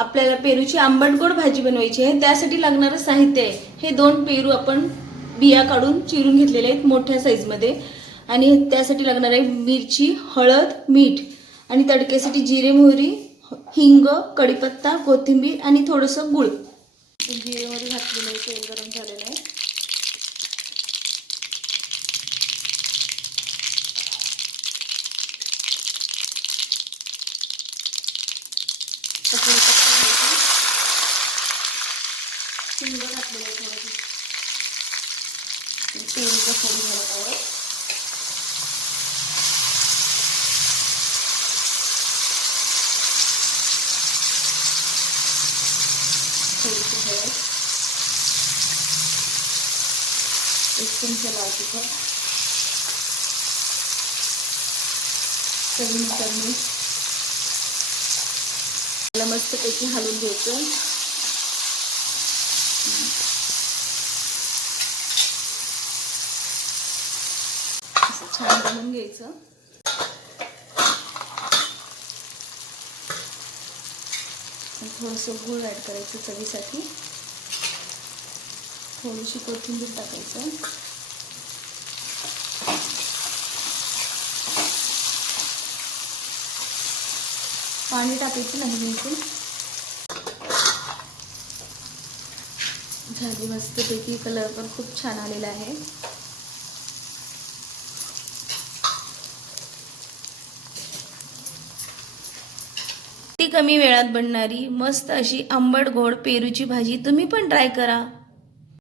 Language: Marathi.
आपल्याला पेरूची आंबट गोड भाजी बनवायची आहे. त्यासाठी लागणारं साहित्य आहे. हे दोन पेरू आपण बिया काढून चिरून घेतलेले आहेत मोठ्या साईजमध्ये आणि त्यासाठी लागणार आहे मिरची हळद मीठ. आणि तडक्यासाठी जिरे मोहरी हिंग कढीपत्ता कोथिंबीर आणि थोडंसं गुळ. जिरे मोहरी घातलेलं आहे तेल गरम झालेलं आहे. Thank you. टाकलेलं घातलेलं आहे थोडंसं तेलचं फोडी झालं आहोत थोडीशी हळद एक चमचा लाल तिखट चवीनुसार मीठ मस्तपैकी हलवून घ्यायचं असं छान बनवून घ्यायचं. थोडंसं गूळ ॲड करायचं चवीसाठी. थोडीशी कोथिंबीर टाकायचं. पाणी टाकायचं नाही बिलकुल. झाली मस्तपैकी कलर पण खूप छान आलेला आहे. कमी वेळात बनणारी मस्त अशी आंबट गोड पेरूची भाजी तुम्ही पण ट्राय करा.